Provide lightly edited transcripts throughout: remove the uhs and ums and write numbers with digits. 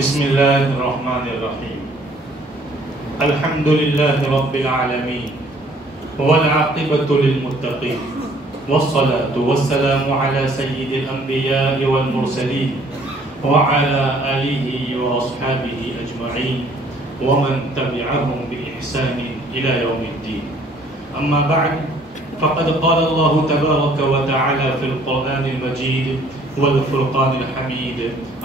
بسم الله الرحمن الرحيم. الحمد لله رب العالمين والعاقبة للمتقين والصلاة والسلام على سيد الأنبياء والمرسلين وعلى آله وأصحابه أجمعين ومن تبعهم بإحسان إلى يوم الدين. أما بعد، فقد قال الله تبارك وتعالى في القرآن المجيد والفرقان الحميد: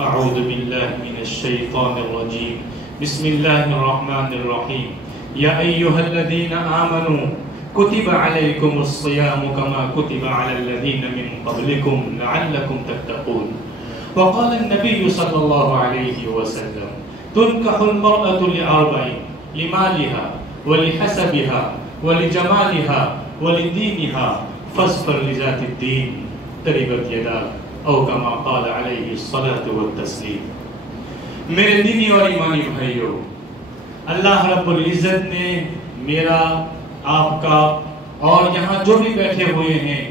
أعوذ بالله من الشيطان الرجيم، بسم الله الرحمن الرحيم. يا أيها الذين آمنوا كتب عليكم الصيام كما كتب على الذين من قبلكم لعلكم تتقون. وقال النبي صلى الله عليه وسلم: تنكح المرأة لأربع: لمالها ولحسبها ولجمالها ولدينها فاظفر لذات الدين تربت يداك او كما قال علیہ الصلاۃ والتسلیم. میرے دینی اور ایمانی بھائیوں، اللہ رب العزت نے میرا، آپ کا اور یہاں جو بھی بیٹھے ہوئے ہیں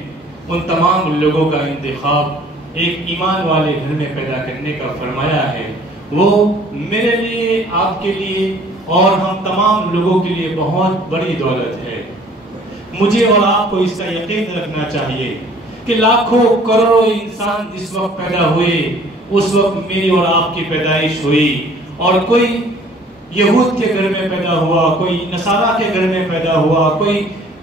ان تمام لوگوں کا انتخاب ایک ایمان والے گھر میں پیدا کرنے کا فرمایا ہے. وہ میرے لیے، آپ کے لیے اور ہم تمام لوگوں کے لیے بہت بڑی دولت ہے. مجھے اور آپ کو اس کا یقین رکھنا چاہیے کہ لاکھوں کروڑوں انسان جس وقت پیدا ہوئے اس وقت میری اور آپ کی پیدائش ہوئی، اور کوئی یہود کے گھر میں پیدا ہوا، کوئی نصارہ کے گھر میں پیدا ہوا، کوئی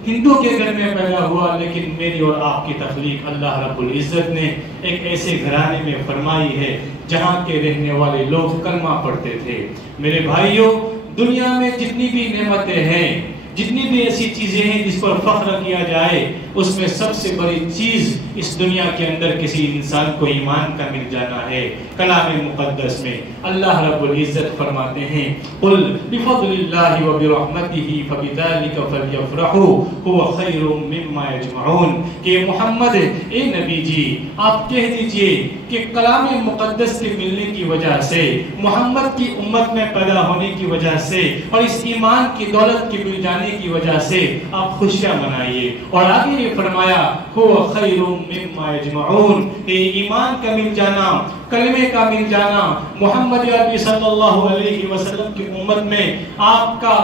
ہندو کے گھر میں پیدا ہوا، لیکن میری اور آپ کی تخلیق اللہ رب العزت نے ایک ایسے گھرانے میں فرمائی ہے جہاں کے رہنے والے لوگ کلمہ پڑھتے تھے. میرے بھائیوں، دنیا میں جتنی بھی نعمتیں ہیں، جتنی بھی ایسی چیزیں ہیں جس پر فخر کیا جائے، اس میں سب سے بڑی چیز اس دنیا کے اندر کسی انسان کو ایمان کا مل جانا ہے. کلام مقدس میں اللہ رب العزت فرماتے ہیں: قل بفضل اللہ وبرحمتہ فبذلک فلیفرحوا هو خیر مما یجمعون. کہ محمد، اے نبی جی، آپ کہہ دیجئے کہ کلام مقدس کے ملنے کی وجہ سے، محمد کی امت میں پیدا ہونے کی وجہ سے اور اس ایمان کی دولت کی مل جانے کی وجہ سے آپ خوشیاں منائیے. اور آگے یہ فرمایا: هو خیر مما یجمعون. ایمان کا مل جانا، کلمے کا مل جانا، محمد عربی صلی اللہ علیہ وسلم کی امت میں آپ کا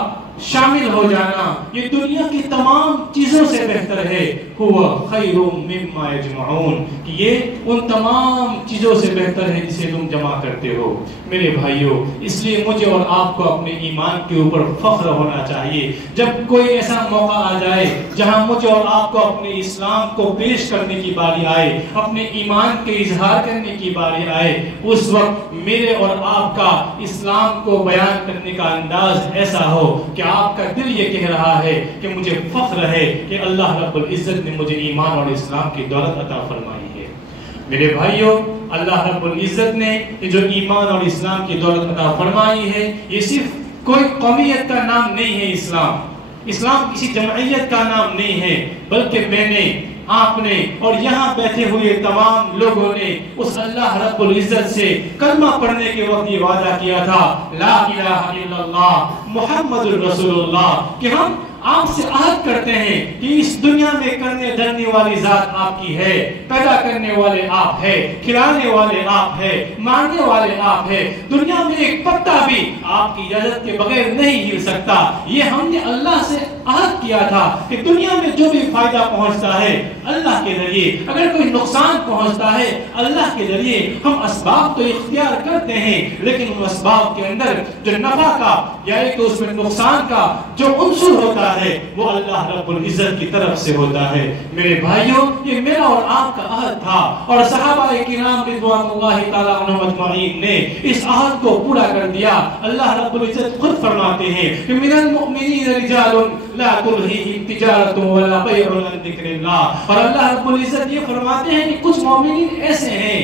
شامل ہو جانا، یہ دنیا کی تمام چیزوں سے بہتر ہے. هو خیر مما یجمعون، کہ یہ ان تمام چیزوں سے بہتر ہے جسے تم جمع کرتے ہو. میرے بھائیوں، اس لیے مجھے اور آپ کو اپنے ایمان کے اوپر فخر ہونا چاہیے. جب کوئی ایسا موقع آ جائے جہاں مجھے اور آپ کو اپنے اسلام کو پیش کرنے کی باری آئے، اپنے ایمان کے اظہار کرنے کی باری آئے، اس وقت میرے اور آپ کا اسلام کو بیان کرنے کا انداز ایسا ہو کہ آپ کا دل یہ کہہ رہا ہے کہ مجھے فخر ہے کہ اللہ رب العزت نے مجھے ایمان اور اسلام کی دولت عطا فرمائی ہے. میرے بھائیوں، اللہ رب العزت نے یہ جو ایمان اور اسلام کی دولت عطا فرمائی ہے، یہ صرف کوئی قومیت کا نام نہیں ہے. اسلام کسی جمعیت کا نام نہیں ہے، بلکہ میں نے، آپ نے اور یہاں بیٹھے ہوئے تمام لوگوں نے اس اللہ رب العزت سے کلمہ پڑھنے کے وقت یہ وعدہ کیا تھا: لا الہ الا اللہ محمد الرسول اللہ، کہ ہم آپ سے عہد کرتے ہیں کہ اس دنیا میں کرنے دھرنے والی ذات آپ کی ہے، پیدا کرنے والے آپ ہے، کھلانے والے آپ ہے، مارنے والے آپ ہے. دنیا میں ایک پتا بھی آپ کی اجازت کے بغیر نہیں ہل سکتا. یہ ہم نے اللہ سے عہد کیا تھا کہ دنیا میں جو بھی فائدہ پہنچتا ہے اللہ کے ذریعے، اگر کوئی نقصان پہنچتا ہے اللہ کے ذریعے. ہم اسباب تو اختیار کرتے ہیں، لیکن ان اسباب کے اندر جو نفع کا یا ایک اس میں نقصان کا جو عنصر ہوتا ہے وہ اللہ رب العزت کی طرف سے ہوتا ہے. میرے بھائیوں، یہ میرا اور آپ کا عہد تھا، اور صحابہ کرام رضوان اللہ تعالی عنہم اجمعین نے اس عہد کو پورا کر دیا. اللہ رب العزت خود فرماتے ہیں کہ من المؤمنین رجال لا تلہیہم تجارۃ ولا بیع عن ذکر اللہ. اور اللہ رب العزت یہ فرماتے ہیں کہ کچھ مومنین ایسے ہیں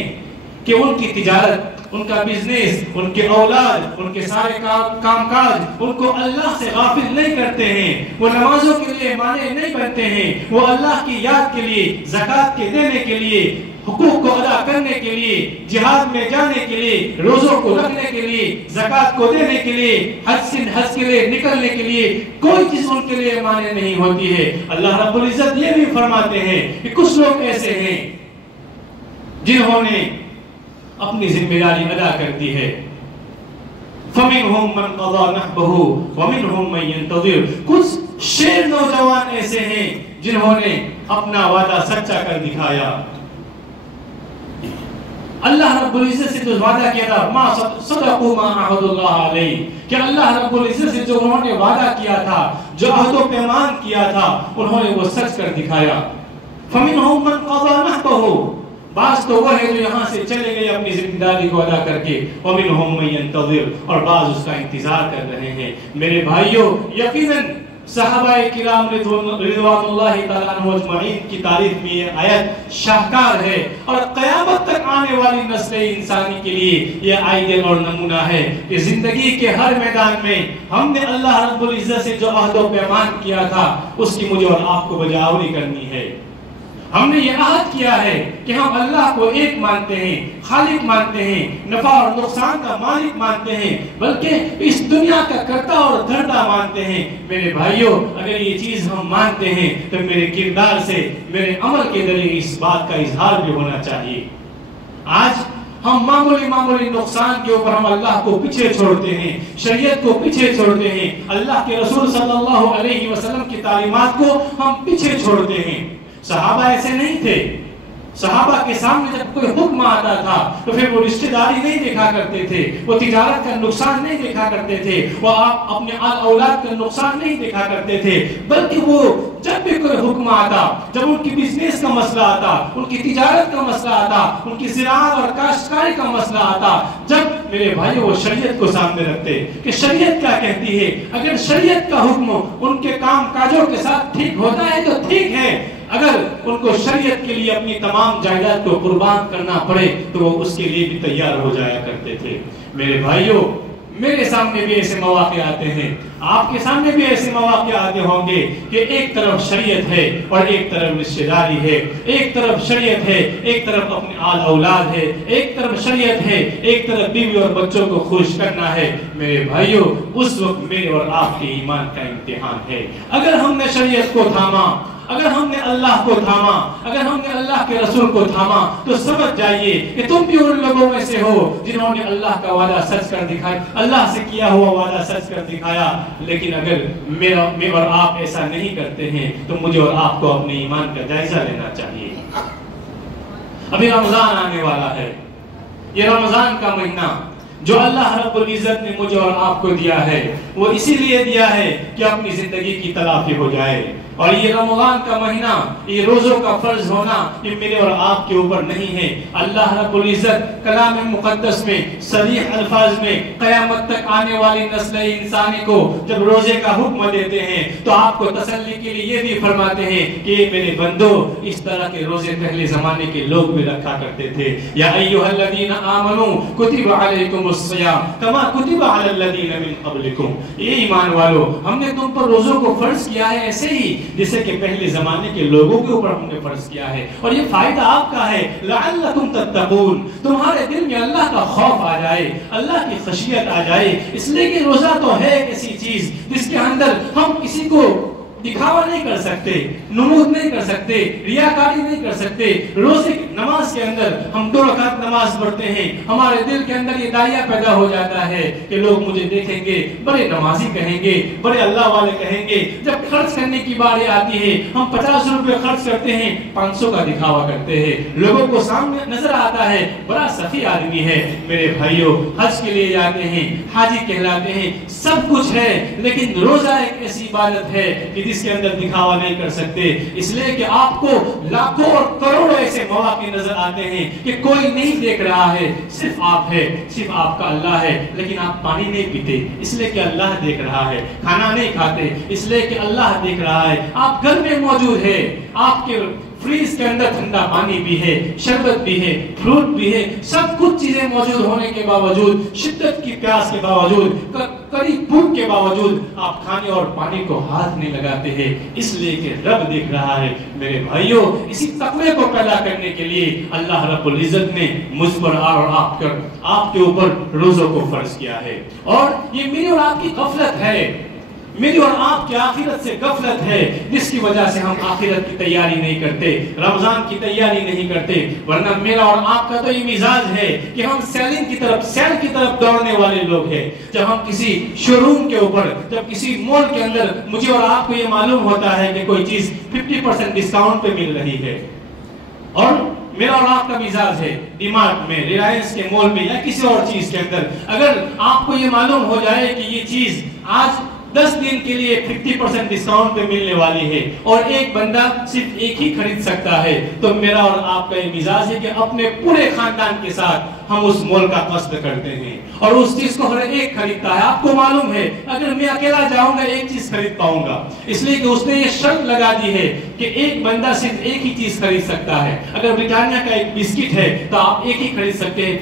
کہ ان کی تجارت، ان کا بزنس، ان کے اولاد، ان کے سارے کام کاج ان کو اللہ سے غافل نہیں کرتے ہیں. وہ نمازوں کے لیے مانع نہیں بنتے ہیں، وہ اللہ کی یاد کے لیے، زکوٰۃ کے دینے کے لیے، حقوق کو ادا کرنے کے لیے، جہاد میں جانے کے لیے، روزوں کو رکھنے کے لیے، زکوٰۃ کو دینے کے لیے، حج کے لیے نکلنے کے لیے کوئی چیز ان کے لیے مانع نہیں ہوتی ہے. اللہ رب العزت یہ بھی فرماتے ہیں کہ کچھ لوگ ایسے ہیں جنہوں نے اپنی ذمہ داری ادا کر دی ہے، فَمِنْهُمْ مَنْ قَضَى نَحْبَهُ وَمِنْهُمْ مَنْ يَنْتَظِرُ۔ کچھ شیر نوجوان ایسے ہیں جنہوں نے اپنا وعدہ سچا کر دکھایا۔ اللہ رب العزت سے جو وعدہ کیا تھا، ما صدقوا ما عهد اللہ علیہ، کہ اللہ رب العزت سے جو انہوں نے وعدہ کیا تھا، جو عہد و پیمان کیا تھا، انہوں نے وہ سچ کر دکھایا۔ فَمِنْهُمْ مَنْ قَضَى نَحْبَهُ، بعض تو وہ ہے جو یہاں سے چلے گئے اپنی ذمہ داری کو ادا کر کے، وَمِنْهُمْ مَنْ يَنْتَظِرُ، اور بعض اس کا انتظار کر رہے ہیں۔ میرے بھائیوں، یقیناً صحابہ کرام رضوان اللہ تعالیٰ عنہ اجمعین کی تعریف میں یہ آیت شاہکار ہے، اور قیامت تک آنے والی نسل انسانی کے لیے یہ آئیڈیل اور نمونہ ہے کہ زندگی کے ہر میدان میں ہم نے اللہ رب العزت سے جو عہد و پیمان کیا تھا، اس کی مجھے اور آپ کو بجاوری کرنی ہے۔ ہم نے یہ عہد کیا ہے کہ ہم اللہ کو ایک مانتے ہیں، خالق مانتے ہیں، نفع اور نقصان کا مالک مانتے ہیں، بلکہ اس دنیا کا کرتا اور دھرتا مانتے ہیں۔ میرے بھائیوں، اگر یہ چیز ہم مانتے ہیں تو میرے کردار سے، میرے عمل کے ذریعے اس بات کا اظہار بھی ہونا چاہیے۔ آج ہم معمولی نقصان کے اوپر ہم اللہ کو پیچھے چھوڑتے ہیں، شریعت کو پیچھے چھوڑتے ہیں، اللہ کے رسول صلی اللہ علیہ وسلم کی تعلیمات کو ہم پیچھے چھوڑتے ہیں۔ صحابہ ایسے نہیں تھے۔ صحابہ کے سامنے جب کوئی حکم آتا تھا تو پھر وہ رشتہ داری نہیں دیکھا کرتے تھے، وہ تجارت کا نقصان نہیں دیکھا کرتے تھے، وہ اپنے اولاد کا نقصان نہیں دیکھا کرتے تھے، بلکہ وہ جب بھی کوئی حکم آتا، جب ان کی بزنس کا مسئلہ آتا، ان کی تجارت کا مسئلہ آتا، ان کی زراعت اور کاشتکاری کا مسئلہ آتا، جب میرے بھائی وہ شریعت کو سامنے رکھتے کہ شریعت کیا کہتی ہے، اگر شریعت کا حکم ان کے کام کاجوں کے ساتھ ٹھیک ہوتا ہے تو ٹھیک ہے، اگر ان کو شریعت کے لیے اپنی تمام جائیداد کو قربان کرنا پڑے تو وہ اس کے لیے بھی تیار ہو جایا کرتے تھے۔ میرے بھائیوں، میرے سامنے بھی ایسے مواقع آتے ہیں، آپ کے سامنے بھی ایسے مواقع آتے ہوں گے کہ ایک طرف شریعت ہے اور ایک طرف رشتہ داری ہے، ایک طرف شریعت ہے، ایک طرف اپنے آل اولاد ہے، ایک طرف شریعت ہے، ایک طرف بیوی اور بچوں کو خوش کرنا ہے۔ میرے بھائیوں، اس وقت میرے اور آپ کے ایمان کا امتحان ہے۔ اگر ہم نے شریعت کو تھاما، اگر ہم نے اللہ کو تھاما، اگر ہم نے اللہ کے رسول کو تھاما، تو سمجھ جائیے کہ تم بھی ان لوگوں میں سے ہو جنہوں نے اللہ کا وعدہ سچ کر دکھایا، اللہ سے کیا ہوا وعدہ سچ کر دکھایا۔ لیکن اگر میں اور آپ ایسا نہیں کرتے ہیں تو مجھے اور آپ کو اپنے ایمان کا جائزہ لینا چاہیے۔ ابھی رمضان آنے والا ہے، یہ رمضان کا مہینہ جو اللہ رب العزت نے مجھے اور آپ کو دیا ہے، وہ اسی لیے دیا ہے کہ اپنی زندگی کی تلافی ہو جائے۔ اور یہ رمضان کا مہینہ، یہ روزوں کا فرض ہونا، یہ میرے اور آپ کے اوپر نہیں ہے۔ اللہ رب العزت کلام مقدس میں صریح الفاظ میں قیامت تک آنے والی نسل انسانی کو جب روزے کا حکم دیتے ہیں تو آپ کو تسلی کے لیے یہ بھی فرماتے ہیں کہ میرے بندو، اس طرح کے روزے پہلے زمانے کے لوگ بھی رکھا کرتے تھے۔ یا ایھا الذین آمنوا کتب علیکم الصیام کما کتب علی الذین من قبلکم، یہ ایمان والو، ہم نے تم پر روزوں کو فرض کیا ہے ایسے ہی جسے کہ پہلے زمانے کے لوگوں کے اوپر ہم نے فرض کیا ہے، اور یہ فائدہ آپ کا ہے، لعلکم تتقون، تمہارے دل میں اللہ کا خوف آ جائے، اللہ کی خشیت آ جائے۔ اس لیے کہ روزہ تو ہے ایک ایسی چیز جس کے اندر ہم کسی کو دکھاوا نہیں کر سکتے، نمود نہیں کر سکتے، ریاکاری نہیں کر سکتے۔ روزے کی نماز کے اندر ہم 2 رکعت نماز پڑھتے ہیں، ہمارے دل کے اندر یہ داعیہ پیدا ہو جاتا ہے کہ لوگ مجھے دیکھیں گے، بڑے نمازی کہیں گے، بڑے اللہ والے کہیں گے۔ جب خرچ کرنے کی باری آتی ہے، ہم 50 روپے خرچ کرتے ہیں، 500 کا دکھاوا کرتے ہیں، لوگوں کو سامنے نظر آتا ہے بڑا سخی آدمی ہے۔ میرے بھائیوں، حج کے لیے جاتے ہیں، حاجی کہلاتے ہیں، سب کچھ ہے، لیکن روزہ ایک ایسی عبادت ہے کہ جس کے اندر دکھاوا نہیں کر سکتے۔ اس لیے کہ آپ کو لاکھوں اور کروڑوں ایسے مواقع نظر آتے ہیں کہ کوئی نہیں دیکھ رہا ہے، صرف آپ ہے، صرف آپ کا اللہ ہے، لیکن آپ پانی نہیں پیتے اس لیے کہ اللہ دیکھ رہا ہے، کھانا نہیں کھاتے اس لیے کہ اللہ دیکھ رہا ہے، آپ گھر میں موجود ہے، آپ کے فریز کے اندر ٹھنڈا پانی بھی ہے، شربت بھی ہے، فروٹ بھی ہے، سب کچھ چیزیں موجود ہونے کے باوجود، شدت کی پیاس کے باوجود، کڑی بھوک کے باوجود آپ کھانے اور پانی کو ہاتھ نہیں لگاتے ہیں، اس لیے کہ رب دیکھ رہا ہے۔ میرے بھائیوں، اسی تقوی کو پیدا کرنے کے لیے اللہ رب العزت نے مجھ پر اور آپ کے اوپر روزوں کو فرض کیا ہے، اور یہ میری اور آپ کی غفلت ہے۔ میری اور آپ کی آخرت سے غفلت ہے، جس کی وجہ سے ہم آخرت کی تیاری نہیں کرتے، رمضان کی تیاری نہیں کرتے. ورنہ میرا اور آپ کا تو یہ مزاج ہے کہ ہم سیل کی طرف دوڑنے والے لوگ ہیں. جب ہم کسی شو روم کے اوپر، جب کسی مال کے اندر مجھے اور آپ کو یہ معلوم ہوتا ہے کہ کوئی چیز 50% ڈسکاؤنٹ پہ مل رہی ہے، اور میرا اور آپ کا مزاج ہے ڈی مارٹ میں، ریلائنس کے مال میں یا کسی اور چیز کے اندر، اگر آپ کو یہ معلوم ہو جائے کہ یہ چیز آج 10 دن کے لیے 50% ڈسکاؤنٹ پہ ملنے والی ہے اور ایک بندہ صرف ایک ہی خرید سکتا ہے، تو میرا اور آپ کا یہ مزاج ہے کہ اپنے پورے خاندان کے ساتھ ہم اس مال کا قصد کرتے ہیں اور اس چیز کو ہر ایک خریدتا ہے. آپ کو معلوم ہے اگر میں اکیلا جاؤں گا ایک چیز خرید پاؤں گا، اس لیے کہ اس نے یہ شرط لگا دی ہے کہ ایک بندہ صرف ایک ہی چیز خرید سکتا ہے. اگر بریٹانیہ کا ایک بسکٹ ہے تو آپ ایک ہی خرید سکتے ہیں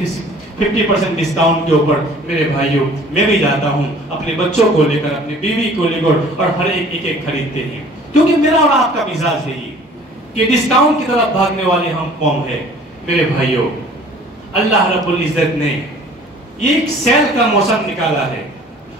50% ڈسکاؤنٹ کے اوپر. میرے بھائیوں، میں بھی جاتا ہوں اپنے بچوں کو لے کر، اپنی بیوی کو لے کر، اور ہر ایک خریدتے ہیں، کیونکہ میرا اور آپ کا مزاج ہے یہ کہ ڈسکاؤنٹ کی طرف بھاگنے والے ہم قوم ہیں. میرے بھائیوں، اللہ رب العزت نے یہ ایک سیل کا موسم نکالا ہے.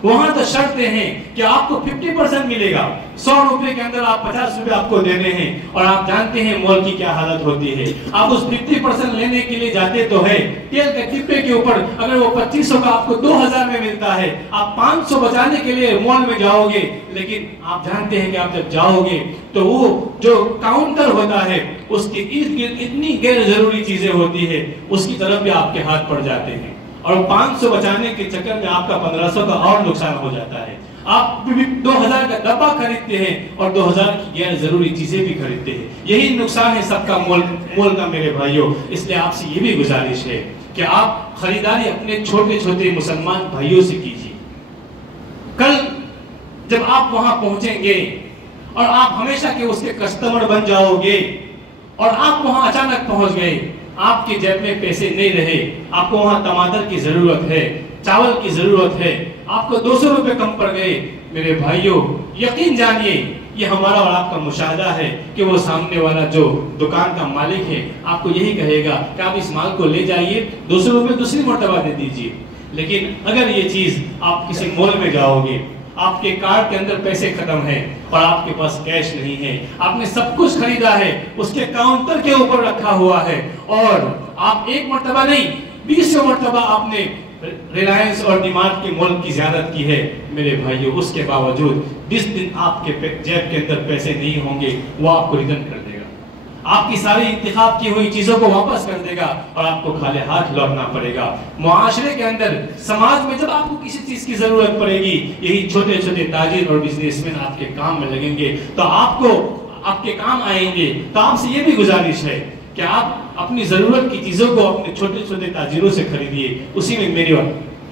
وہاں تو شرطیں ہیں کہ آپ کو 50% ملے گا، 100 روپے کے اندر آپ 50 روپے آپ کو دینے ہیں، اور آپ جانتے ہیں مال کی کیا حالت ہوتی ہے. آپ اس 50% لینے کے لیے جاتے تو ہے، تیل کے ڈبے کے اوپر اگر وہ 2500 کا آپ کو 2000 میں ملتا ہے، آپ 500 بچانے کے لیے مال میں جاؤ گے. لیکن آپ جانتے ہیں کہ آپ جب جاؤ گے تو وہ جو کاؤنٹر ہوتا ہے اس کے ارد گرد اتنی غیر ضروری چیزیں ہوتی ہے، اس کی طرف بھی آپ کے ہاتھ پڑ جاتے ہیں، اور 500 بچانے کے چکر میں آپ کا 1500 کا اور نقصان ہو جاتا ہے. آپ 2000 کا ڈبہ خریدتے ہیں اور 2000 کی غیر ضروری چیزیں بھی خریدتے ہیں. یہی نقصان ہے سب کا مول کا. میرے بھائیوں، اس لیے آپ سے یہ بھی گزارش ہے کہ آپ خریداری اپنے چھوٹے چھوٹے مسلمان بھائیوں سے کیجیے. کل جب آپ وہاں پہنچیں گے اور آپ ہمیشہ کے اس کے کسٹمر بن جاؤ گے، اور آپ وہاں اچانک پہنچ گئے، آپ کی جیب میں پیسے نہیں رہے، آپ کو وہاں ٹماٹر کی ضرورت ہے، چاول کی ضرورت ہے، آپ کو 200 روپے کم پڑ گئے. میرے بھائیوں، یقین جانیے یہ ہمارا اور آپ کا مشاہدہ ہے کہ وہ سامنے والا جو دکان کا مالک ہے آپ کو یہی کہے گا کہ آپ اس مال کو لے جائیے، 200 روپے دوسری مرتبہ دے دیجیے. لیکن اگر یہ چیز آپ کسی مال میں جاؤ گے، آپ کے کارڈ کے اندر پیسے ختم ہیں اور آپ کے پاس کیش نہیں ہے، آپ نے سب کچھ خریدا ہے، اس کے کاؤنٹر کے اوپر رکھا ہوا ہے، اور آپ ایک مرتبہ نہیں 20 مرتبہ آپ نے ریلائنس اور ڈی مارٹ کے مال کی زیارت کی ہے. میرے بھائیوں، اس کے باوجود جس دن آپ کے جیب کے اندر پیسے نہیں ہوں گے وہ آپ کو ریٹرن کر دے گا، آپ کی ساری انتخاب کی ہوئی چیزوں کو واپس کر دے گا اور آپ کو خالے ہاتھ لوٹنا پڑے گا. معاشرے کے اندر، سماج میں جب آپ کو کسی چیز کی ضرورت پڑے گی، یہی چھوٹے چھوٹے تاجر اور بزنس مین آپ کے کام میں لگیں گے تو آپ کو آپ کے کام آئیں گے. تو آپ سے یہ بھی گزارش ہے کہ آپ اپنی ضرورت کی چیزوں کو اپنے چھوٹے چھوٹے تاجروں سے خریدیے، اسی میں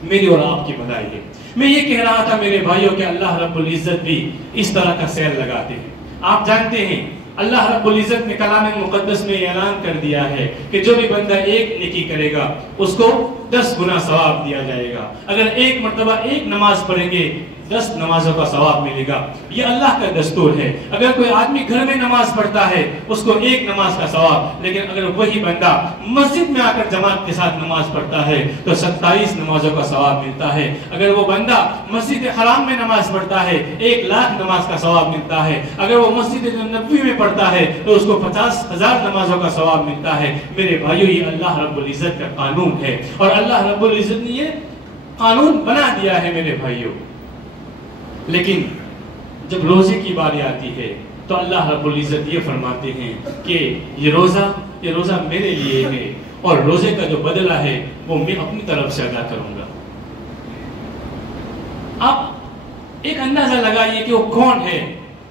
میری اور آپ کی بھلائی ہے. میں یہ کہہ رہا تھا میرے بھائیوں کہ اللہ رب العزت بھی اس طرح کا سیل لگاتے ہیں. آپ جانتے ہیں اللہ رب العزت نے کلام مقدس میں اعلان کر دیا ہے کہ جو بھی بندہ ایک نیکی کرے گا اس کو 10 گنا ثواب دیا جائے گا. اگر ایک مرتبہ ایک نماز پڑھیں گے 10 نمازوں کا ثواب ملے گا. یہ اللہ کا دستور ہے. اگر کوئی آدمی گھر میں نماز پڑھتا ہے اس کو ایک نماز کا ثواب، لیکن اگر وہی بندہ مسجد میں آ کر جماعت کے ساتھ نماز پڑھتا ہے تو 27 نمازوں کا ثواب ملتا ہے. اگر وہ بندہ مسجد حرام میں نماز پڑھتا ہے 1,00,000 نماز کا ثواب ملتا ہے. اگر وہ مسجد نبوی میں پڑھتا ہے تو اس کو 50,000 نمازوں کا ثواب ملتا ہے. میرے بھائیو، یہ اللہ رب العزت کا قانون ہے، اور اللہ رب العزت نے یہ قانون بنا دیا ہے میرے بھائیو. لیکن جب روزے کی باری آتی ہے تو اللہ رب العزت یہ فرماتے ہیں کہ یہ روزہ میرے لیے ہے، اور روزے کا جو بدلہ ہے وہ میں اپنی طرف سے ادا کروں گا. آپ ایک اندازہ لگائیے کہ وہ کون ہے؟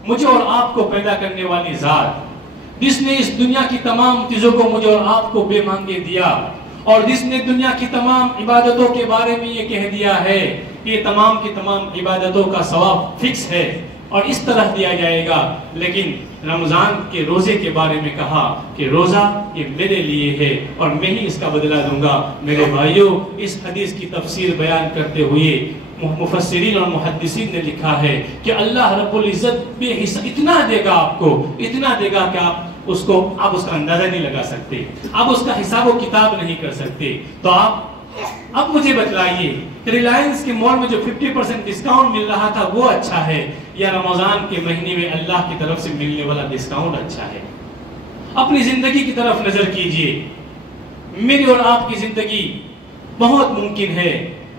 مجھے اور آپ کو پیدا کرنے والی ذات، جس نے اس دنیا کی تمام چیزوں کو مجھے اور آپ کو بے مانگے دیا، اور جس نے دنیا کی تمام عبادتوں کے بارے میں یہ کہہ دیا ہے کہ یہ تمام کی تمام عبادتوں کا ثواب فکس ہے اور اس طرح دیا جائے گا. لیکن رمضان کے روزے کے بارے میں کہا کہ روزہ یہ میرے لیے ہے اور میں ہی اس کا بدلہ دوں گا. میرے بھائیوں، اس حدیث کی تفسیر بیان کرتے ہوئے مفسرین اور محدثین نے لکھا ہے کہ اللہ رب العزت بے حساب اتنا دے گا آپ کو، اتنا دے گا کہ آپ اس کا اندازہ نہیں لگا سکتے، آپ اس کا حساب و کتاب نہیں کر سکتے. تو آپ اب مجھے بتلائیے کہ ریلائنس کے مال میں جو 50% ڈسکاؤنٹ مل رہا تھا وہ اچھا ہے یا رمضان کے مہینے میں اللہ کی طرف سے ملنے والا ڈسکاؤنٹ اچھا ہے؟ اپنی زندگی کی طرف نظر کیجئے. میری اور آپ کی زندگی بہت ممکن ہے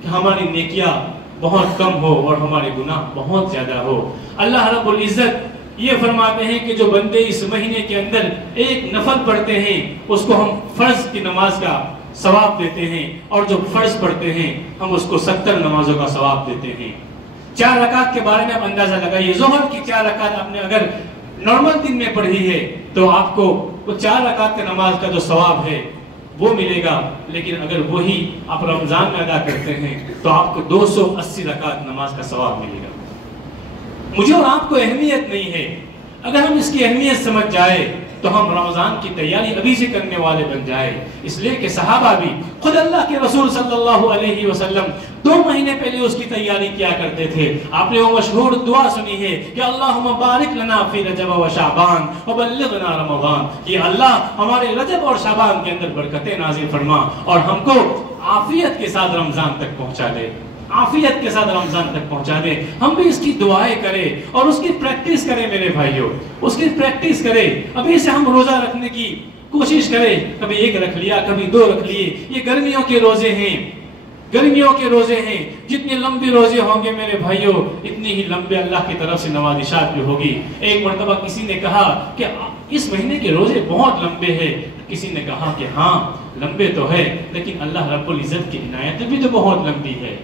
کہ ہماری نیکیاں بہت کم ہو اور ہمارے گناہ بہت زیادہ ہو. اللہ رب العزت یہ فرماتے ہیں کہ جو بندے اس مہینے کے اندر ایک نفل پڑھتے ہیں اس کو ہم فرض کی نماز کا ثواب دیتے ہیں، اور جو فرض پڑھتے ہیں ہم اس کو 70 نمازوں کا ثواب دیتے ہیں. 4 رکعت کے بارے میں آپ اندازہ لگائیے. ظہر کی 4 رکعت آپ نے اگر نارمل دن میں پڑھی ہے تو آپ کو وہ 4 رکعت کا نماز کا جو ثواب ہے وہ ملے گا. لیکن اگر وہی آپ رمضان میں ادا کرتے ہیں تو آپ کو 280 رکعت نماز کا ثواب ملے گا. مجھے اور آپ کو اہمیت نہیں ہے. اگر ہم اس کی اہمیت سمجھ جائے تو ہم رمضان کی تیاری ابھی سے کرنے والے بن جائے. اس لیے کہ صحابہ بھی خود اللہ کے رسول صلی اللہ علیہ وسلم 2 مہینے پہلے اس کی تیاری کیا کرتے تھے. آپ نے وہ مشہور دعا سنی ہے کہ اللہم بارک لنا فی رجب و شعبان وبلغنا رمضان، کہ اللہ ہمارے رجب اور شعبان کے اندر برکتیں نازل فرما اور ہم کو عافیت کے ساتھ رمضان تک پہنچا دے، عافیت کے ساتھ رمضان تک پہنچا دے. ہم بھی اس کی دعائیں کریں اور اس کی پریکٹس کریں میرے بھائیوں، اس کی پریکٹس کریں. ابھی سے ہم روزہ رکھنے کی کوشش کریں. کبھی 1 رکھ لیا، کبھی 2 رکھ لیے. یہ گرمیوں کے روزے ہیں، گرمیوں کے روزے ہیں. جتنے لمبے روزے ہوں گے میرے بھائیوں اتنی ہی لمبے اللہ کی طرف سے نوازشات بھی ہوگی. ایک مرتبہ کسی نے کہا کہ اس مہینے کے روزے بہت لمبے ہیں. کسی نے کہا کہ ہاں لمبے تو ہے لیکن اللہ رب العزت کی عنایت بھی تو بہت لمبی ہے،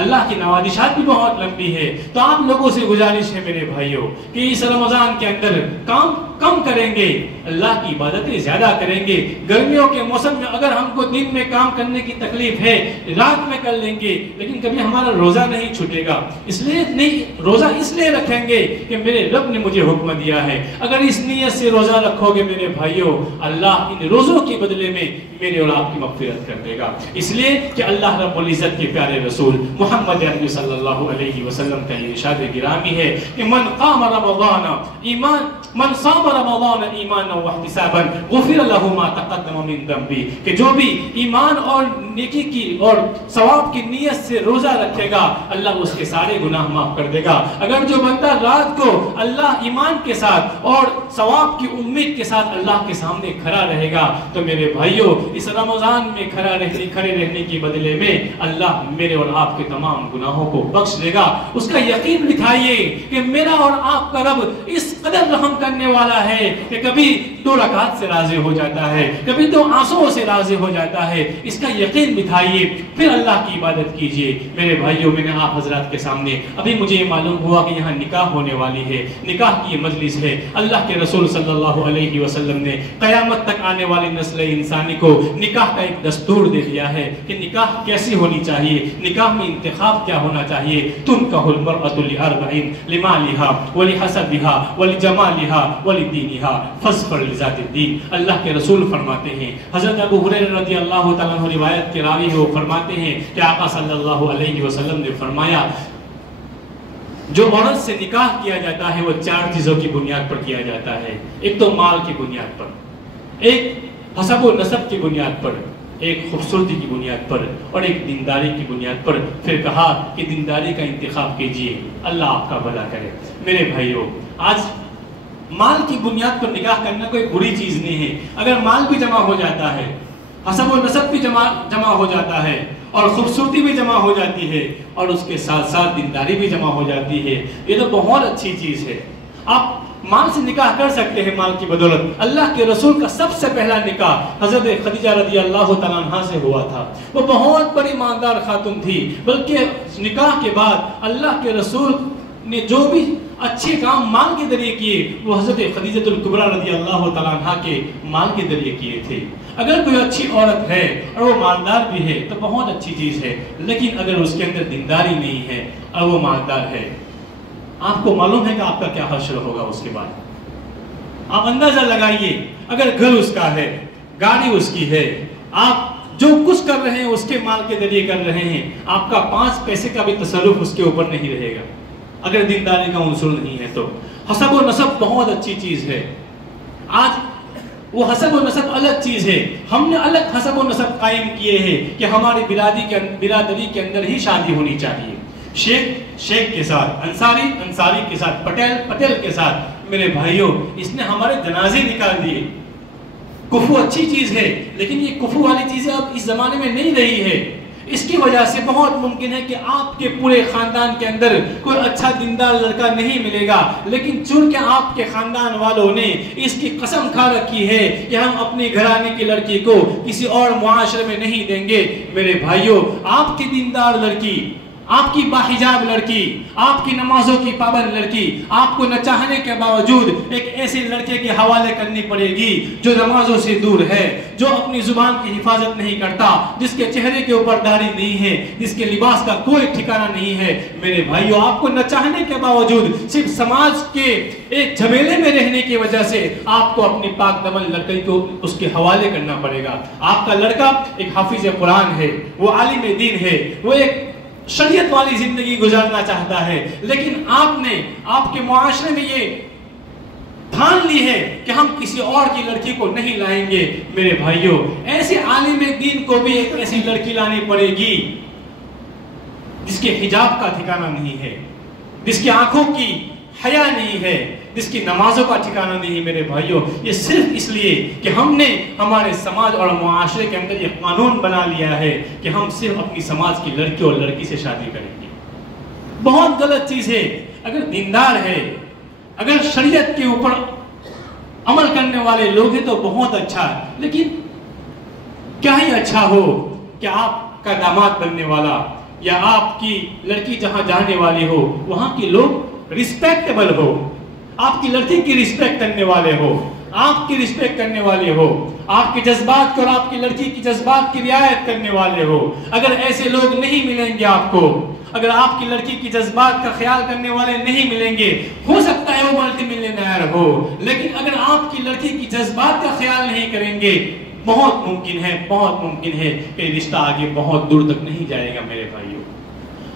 اللہ کی نوازشات بھی بہت لمبی ہے. تو آپ لوگوں سے گزارش ہے میرے بھائیوں کہ اس رمضان کے اندر کام کم کریں گے، اللہ کی عبادتیں زیادہ کریں گے. گرمیوں کے موسم میں اگر ہم کو دن میں کام کرنے کی تکلیف ہے رات میں کر لیں گے، لیکن کبھی ہمارا روزہ نہیں چھوٹے گا. اس لیے نہیں روزہ اس لیے رکھیں گے کہ میرے رب نے مجھے حکم دیا ہے. اگر اس نیت سے روزہ رکھو گے میرے بھائیوں، اللہ ان روزوں کے بدلے میں میرے اور آپ کی مغفرت کر دے گا. اس لیے کہ اللہ رب العزت کے پیارے رسول محمد عربی صلی اللہ علیہ وسلم کا ارشاد گرامی ہے کہ من قام رمضان ایمان من صام رمضان ایمانا واحتسابا غفر له ما تقدم من ذنبه، کہ جو بھی ایمان اور نیکی کی اور ثواب کی نیت سے روزہ رکھے گا اللہ اس کے سارے گناہ معاف کر دے گا. اگر جو بندہ رات کو اللہ ایمان کے ساتھ اور ثواب کی امید کے ساتھ اللہ کے سامنے کھڑا رہے گا تو میرے بھائیوں اس رمضان میں کھڑے رہنے کے بدلے میں اللہ میرے اور آپ کے تمام گناہوں کو بخش دے گا. اس کا یقین دکھائیے کہ میرا اور آپ کا رب اس قدر رحم کرنے والا ہے کہ کبھی 2 رکعت سے راضی ہو جاتا ہے، کبھی 2 آنسوؤں سے راضی ہو جاتا ہے. اس کا یقین دکھائیے پھر اللہ کی عبادت کیجئے. میرے بھائیوں میں نے آپ حضرات کے سامنے ابھی مجھے یہ معلوم ہوا کہ یہاں نکاح ہونے والی ہے، نکاح کی یہ مجلس ہے. اللہ کے رسول صلی اللہ علیہ وسلم نے قیامت تک آنے والی نسل انسانی کو نکاح کا ایک دستور دے دیا ہے کہ نکاح کیسی ہونی چاہیے، نکاح میں انتخاب کیا ہونا چاہیے. تنکح المرأة لأربع لمالها ولحسبها ولجمالها ولدینها فاظفر لذات الدین. اللہ کے رسول فرماتے ہیں، حضرت ابو ہریرہ رضی اللہ تعالیٰ عنہ روایت کے راوی وہ فرماتے ہیں کہ آقا صلی اللہ علیہ وسلم نے فرمایا جو عورت سے نکاح کیا جاتا ہے وہ 4 چیزوں کی بنیاد پر کیا جاتا ہے. ایک تو مال کی بنیاد پر، ایک حسب و نسب کی بنیاد پر، ایک خوبصورتی کی بنیاد پر اور ایک دینداری کی بنیاد پر. پھر کہا کہ دینداری کا انتخاب کیجئے، اللہ آپ کا بھلا کرے. میرے بھائیوں آج مال کی بنیاد پر نکاح کرنا کوئی بری چیز نہیں ہے. اگر مال بھی جمع ہو جاتا ہے، حسب و نسب بھی جمع ہو جاتا ہے اور خوبصورتی بھی جمع ہو جاتی ہے اور اس کے ساتھ ساتھ دینداری بھی جمع ہو جاتی ہے، یہ تو بہت اچھی چیز ہے. آپ مال سے نکاح کر سکتے ہیں مال کی بدولت. اللہ کے رسول کا سب سے پہلا نکاح حضرت خدیجہ رضی اللہ تعالیٰ عنہ سے ہوا تھا. وہ بہت بڑی مالدار خاتون تھی، بلکہ نکاح کے بعد اللہ کے رسول نے جو بھی اچھے کام مال کے ذریعے کیے وہ حضرت خدیجہ الکبریٰ رضی اللہ تعالیٰ عنہ کے مال کے ذریعے کیے تھے. اگر کوئی اچھی عورت ہے اور وہ مالدار بھی ہے تو بہت اچھی چیز ہے، لیکن اگر اس کے اندر دینداری نہیں ہے اور وہ مالدار ہے، آپ کو معلوم ہے کہ آپ کا کیا حشر ہوگا اس کے بعد. آپ اندازہ لگائیے، اگر گھر اس کا ہے، گاڑی اس کی ہے، آپ جو کچھ کر رہے ہیں اس کے مال کے ذریعے کر رہے ہیں، آپ کا 5 پیسے کا بھی تصرف اس کے اوپر نہیں رہے گا اگر دینداری کا عنصر نہیں ہے تو. حسب و نسب بہت اچھی چیز ہے. آج وہ حسب و نسب الگ چیز ہے. ہم نے الگ حسب و نسب قائم کیے ہیں کہ ہماری برادری کے اندر ہی شادی ہونی چاہیے. شیخ کے ساتھ، انصاری کے ساتھ، پٹیل کے ساتھ. میرے بھائیوں، اس نے ہمارے جنازے نکال دیے. کفو اچھی چیز ہے، لیکن یہ کفو والی چیزیں اب اس زمانے میں نہیں رہی ہے. اس کی وجہ سے بہت ممکن ہے کہ آپ کے پورے خاندان کے اندر کوئی اچھا دیندار لڑکا نہیں ملے گا، لیکن چونکہ آپ کے خاندان والوں نے اس کی قسم کھا رکھی ہے کہ ہم اپنے گھرانے کی لڑکی کو کسی اور معاشرے میں نہیں دیں گے. میرے بھائیوں، آپ کی دیندار لڑکی، آپ کی باحجاب لڑکی، آپ کی نمازوں کی پابند لڑکی، آپ کو نہ چاہنے کے باوجود ایک ایسے لڑکے کے حوالے کرنی پڑے گی جو نمازوں سے دور ہے، جو اپنی زبان کی حفاظت نہیں کرتا، جس کے چہرے کے اوپر داڑھی نہیں ہے، جس کے لباس کا کوئی ٹھکانہ نہیں ہے. میرے بھائیوں، آپ کو نہ چاہنے کے باوجود صرف سماج کے ایک جھمیلے میں رہنے کی وجہ سے آپ کو اپنی پاک دمن لڑکی کو اس کے حوالے کرنا پڑے گا. آپ کا لڑکا ایک حافظ قرآن ہے، وہ عالم دین ہے، وہ ایک شریعت والی زندگی گزارنا چاہتا ہے، لیکن آپ نے آپ کے معاشرے میں یہ ٹھان لی ہے کہ ہم کسی اور کی لڑکی کو نہیں لائیں گے. میرے بھائیوں، ایسے عالم دین کو بھی ایک ایسی لڑکی لانی پڑے گی جس کے حجاب کا ٹھکانہ نہیں ہے، جس کی آنکھوں کی حیا نہیں ہے، جس کی نمازوں کا ٹھکانہ نہیں. میرے بھائیوں، یہ صرف اس لیے کہ ہم نے ہمارے سماج اور معاشرے کے اندر یہ قانون بنا لیا ہے کہ ہم صرف اپنی سماج کی لڑکی اور لڑکی سے شادی کریں گے. بہت غلط چیز ہے. اگر دیندار ہے، اگر شریعت کے اوپر عمل کرنے والے لوگ ہیں تو بہت اچھا ہے، لیکن کیا ہی اچھا ہو کہ آپ کا داماد بننے والا یا آپ کی لڑکی جہاں جانے والی ہو وہاں کے لوگ ریسپیکٹیبل ہو، آپ کی لڑکی کی ریسپیکٹ کرنے والے ہو، آپ کی ریسپیکٹ کرنے والے ہو، آپ کے جذبات کو اور آپ کی لڑکی کی جذبات کی رعایت کرنے والے ہو. اگر ایسے لوگ نہیں ملیں گے آپ کو، اگر آپ کی لڑکی کی جذبات کا خیال کرنے والے نہیں ملیں گے، ہو سکتا ہے وہ ملٹی ملینئر ہو، لیکن اگر آپ کی لڑکی کی جذبات کا خیال نہیں کریں گے، بہت ممکن ہے کہ رشتہ آگے بہت دور تک نہیں جائے گا. میرے بھائیوں،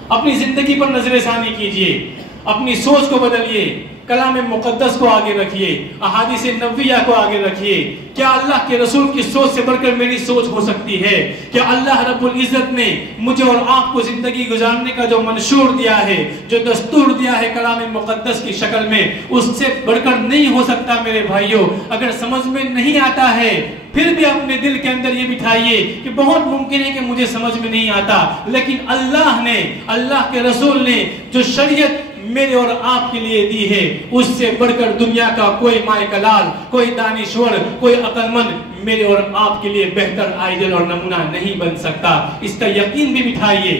اپنی زندگی پر نظر ثانی کیجئے، اپنی سوچ کو بدلیے، کلام مقدس کو آگے رکھیے، احادیث نبویہ کو آگے رکھیے. کیا اللہ کے رسول کی سوچ سے بڑھ کر میری سوچ ہو سکتی ہے؟ کیا اللہ رب العزت نے مجھے اور آپ کو زندگی گزارنے کا جو منشور دیا ہے، جو دستور دیا ہے کلام مقدس کی شکل میں، اس سے بڑھ کر نہیں ہو سکتا. میرے بھائیوں، اگر سمجھ میں نہیں آتا ہے پھر بھی اپنے دل کے اندر یہ بٹھائیے کہ بہت ممکن ہے کہ مجھے سمجھ میں نہیں آتا، لیکن اللہ کے رسول نے جو شریعت میرے اور آپ کے لیے دی ہے، اس سے بڑھ کر دنیا کا کوئی مائے کلال، کوئی دانشور، کوئی عقل مند میرے اور آپ کے لیے بہتر آئیڈل اور نمونہ نہیں بن سکتا. اس کا یقین بھی بٹھائیے.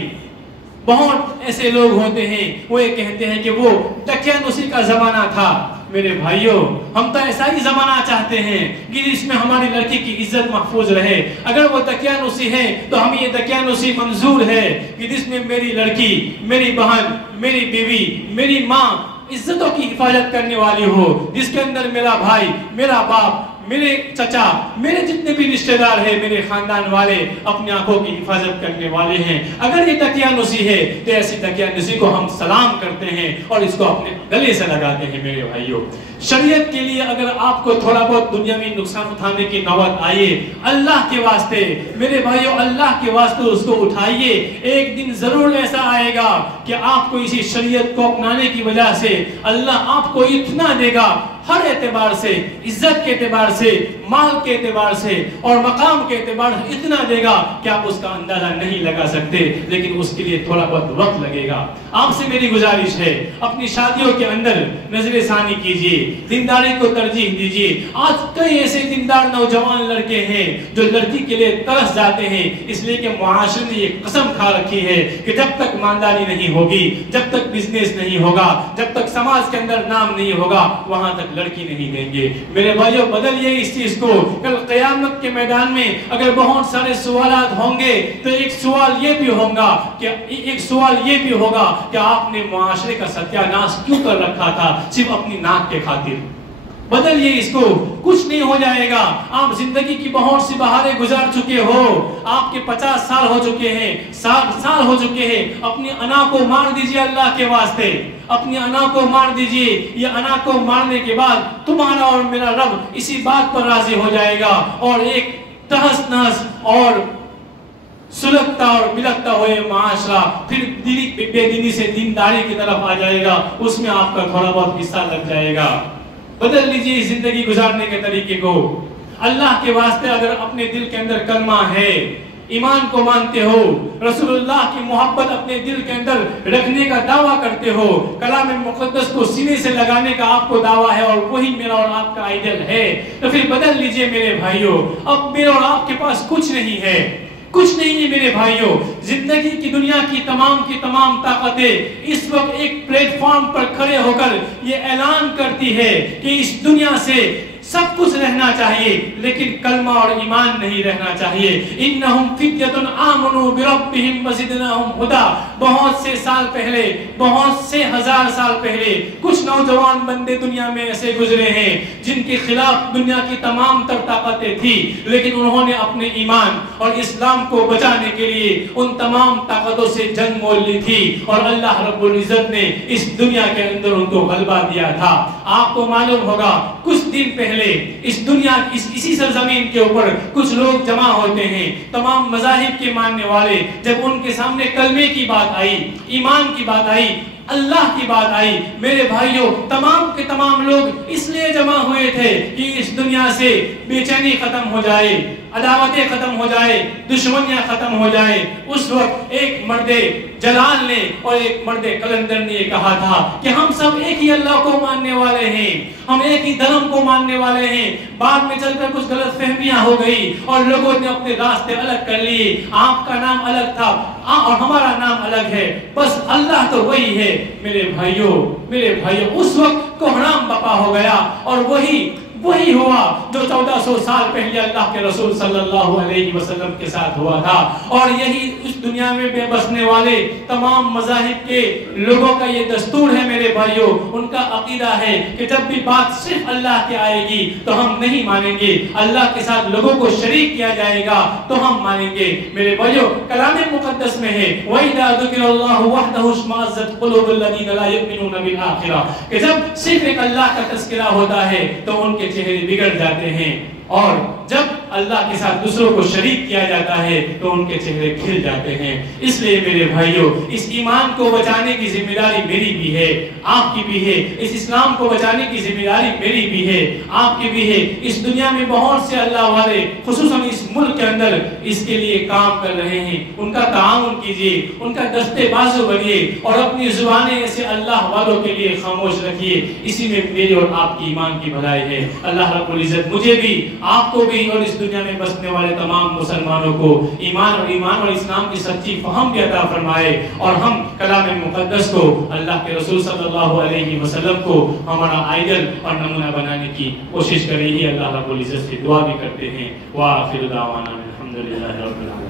بہت ایسے لوگ ہوتے ہیں، وہ یہ کہتے ہیں کہ وہ دقیانوسی کا زمانہ تھا. میرے بھائیوں، ہم تو ایسا ہی زمانہ چاہتے ہیں کہ جس میں ہماری لڑکی کی عزت محفوظ رہے. اگر وہ دقیانوسی ہے تو ہمیں یہ دقیانوسی منظور ہے کہ جس میں میری لڑکی، میری بہن، میری بیوی، میری ماں عزتوں کی حفاظت کرنے والی ہو، جس کے اندر میرا بھائی، میرا باپ، میرے چچا، میرے جتنے بھی رشتہ دار ہیں، میرے خاندان والے اپنی آنکھوں کی حفاظت کرنے والے ہیں. اگر یہ دقیانوسی ہے تو ایسی دقیانوسی کو ہم سلام کرتے ہیں اور اس کو اپنے گلے سے لگاتے ہیں. میرے بھائیوں، شریعت کے لیے اگر آپ کو تھوڑا بہت دنیاوی نقصان اٹھانے کی نوبت آئے، اللہ کے واسطے، میرے بھائیوں، اللہ کے واسطے اس کو اٹھائیے. ایک دن ضرور ایسا آئے گا کہ آپ کو اسی شریعت کو اپنانے کی وجہ سے اللہ آپ کو اتنا دے گا، ہر اعتبار سے، عزت کے اعتبار سے، مال کے اعتبار سے اور مقام کے اعتبار سے اتنا دے گا کہ آپ اس کا اندازہ نہیں لگا سکتے، لیکن اس کے لیے تھوڑا بہت وقت لگے گا. آپ سے میری گزارش ہے، اپنی شادیوں کے اندر نظر ثانی کیجئے، دینداری کو ترجیح دیجئے. آج کئی ایسے دیندار نوجوان لڑکے ہیں جو لڑکی کے لیے ترس جاتے ہیں، اس لیے کہ معاشرے نے یہ قسم کھا رکھی ہے کہ جب تک مانداری نہیں ہوگی، جب تک بزنس نہیں ہوگا، جب تک سماج کے اندر نام نہیں ہوگا، وہاں تک لڑکی نہیں دیں گے. میرے بھائیوں، بدلیے اس چیز کو. کل قیامت کے میدان میں اگر بہت سارے سوالات ہوں گے تو ایک سوال یہ بھی ہوگا کہ آپ نے معاشرے کا ستیہ ناش کیوں کر رکھا تھا؟ صرف اپنی ناک کے خاطر. بدلیے اس کو، کچھ نہیں ہو جائے گا. آپ زندگی کی بہت سی بہاریں گزار چکے ہو، آپ کے 50 سال ہو چکے ہیں، 60 سال ہو چکے ہیں. اپنی انا کو مار دیجئے اللہ کے واسطے، اپنی انا کو مار دیجئے. یہ انا کو مارنے کے بعد تمہارا اور میرا رب اسی بات پر راضی ہو جائے گا، اور ایک تہس نہس اور سلگتا اور بلکتا ہوئے معاشرہ پھر بے دینی سے دینداری کی طرف آ جائے گا. اس میں آپ کا تھوڑا بہت حصہ لگ جائے گا. بدل لیجیے زندگی گزارنے کے طریقے کو. اللہ کے واسطے اگر اپنے دل کے اندر کلمہ ہے، ایمان کو مانتے ہو، رسول اللہ کی محبت اپنے دل کے اندر رکھنے کا دعویٰ کرتے ہو، کلام مقدس کو سینے سے لگانے کا آپ کو دعویٰ ہے، اور وہی میرا اور آپ کا آئیڈل ہے، تو پھر بدل لیجئے میرے بھائیوں. اب میرے اور آپ کے پاس کچھ نہیں ہے، کچھ نہیں ہے میرے بھائیوں. زندگی کی دنیا کی تمام طاقتیں اس وقت ایک پلیٹ فارم پر کھڑے ہو کر یہ اعلان کرتی ہے کہ اس دنیا سے سب کچھ رہنا چاہیے لیکن کلمہ اور ایمان نہیں رہنا چاہیے. انہم فِتْيَةٌ آمنوا بربہم وزدناہم ہدی. بہت سے سال پہلے، بہت سے ہزار سال پہلے کچھ نوجوان بندے دنیا میں ایسے گزرے ہیں جن کے خلاف دنیا کی تمام تر طاقتیں تھی، لیکن انہوں نے اپنے ایمان اور اسلام کو بچانے کے لیے ان تمام طاقتوں سے جنگ مول لی تھی، اور اللہ رب العزت نے اس دنیا کے اندر ان کو غلبہ دیا تھا. آپ کو معلوم ہوگا کچھ دن پہلے اس دنیا اسی سرزمین کے اوپر کچھ لوگ جمع ہوتے ہیں، تمام مذاہب کے ماننے والے. جب ان کے سامنے کلمے کی بات آئی، ایمان کی بات آئی، اللہ کی بات آئی، میرے بھائیوں تمام کے تمام لوگ اس لیے جمع ہوئے تھے کہ اس دنیا سے بے چینی ختم ہو جائے، عداوتیں ختم ہو جائے، دشمنیاں ختم ہو جائے. اس وقت ایک مرد جلال نے اور ایک مرد کلندر نے یہ کہا تھا کہ ہم سب ایک ہی اللہ کو ماننے والے ہیں، ہم ایک ہی دھرم کو ماننے والے ہیں. بعد میں چل کر کچھ غلط فہمیاں ہو گئی اور لوگوں نے اپنے راستے الگ کر لیے. آپ کا نام الگ تھا اور ہمارا نام الگ ہے، بس اللہ تو وہی ہے. میرے بھائیوں اس وقت کوہرام بپا ہو گیا، اور وہی ہوا جو 1400 سال پہلے اللہ کے رسول صلی اللہ علیہ وسلم کے ساتھ ہوا تھا. اور یہی اس دنیا میں بے بسنے والے تمام مذاہب کے لوگوں کا یہ دستور ہے میرے بھائیوں. ان کا عقیدہ ہے کہ جب بھی بات صرف اللہ کی آئے گی تو ہم نہیں مانیں گے، اللہ کے ساتھ لوگوں کو شریک کیا جائے گا تو ہم مانیں گے. میرے بھائیوں کلام مقدس میں ہے وَإِذَا ذُكِرَ اللَّهُ وَحْدَهُ اشْمَأَزَّتْ قُلُوبُ الَّذِينَ لَا يُؤْمِنُونَ بِالْآخِرَةِ، کہ جب صرف ایک اللہ کا تذکرہ ہوتا ہے تو ان کے چہرے بگڑ جاتے ہیں، اور جب اللہ کے ساتھ دوسروں کو شریک کیا جاتا ہے تو ان کے چہرے کھل جاتے ہیں. اس لیے میرے بھائیوں اس ایمان کو بچانے کی ذمہ داری میری بھی ہے، آپ کی بھی ہے. اس اسلام کو بچانے کی ذمہ داری میری بھی ہے، آپ کی بھی ہے. اس دنیا میں بہت سے اللہ والے خصوصاً اس ملک کے اندر اس کے لیے کام کر رہے ہیں. ان کا تعاون کیجیے، ان کا دستے بازو بنیے، اور اپنی زبانیں ایسے اللہ والوں کے لیے خاموش رکھیے. اسی میں میری اور آپ کی ایمان کی بھلائی ہے. اللہ رب العزت مجھے بھی، آپ کو بھی، اور اس دنیا میں بسنے والے تمام مسلمانوں کو ایمان اور اسلام کی سچی فہم بھی عطا فرمائے، اور ہم کلام مقدس کو، اللہ کے رسول صلی اللہ علیہ وسلم کو ہمارا آئیڈل اور نمونہ بنانے کی کوشش کرے. ہی اللہ رب العزت سے دعا بھی کرتے ہیں. وآخر دعوانا الحمدللہ رب العالمین.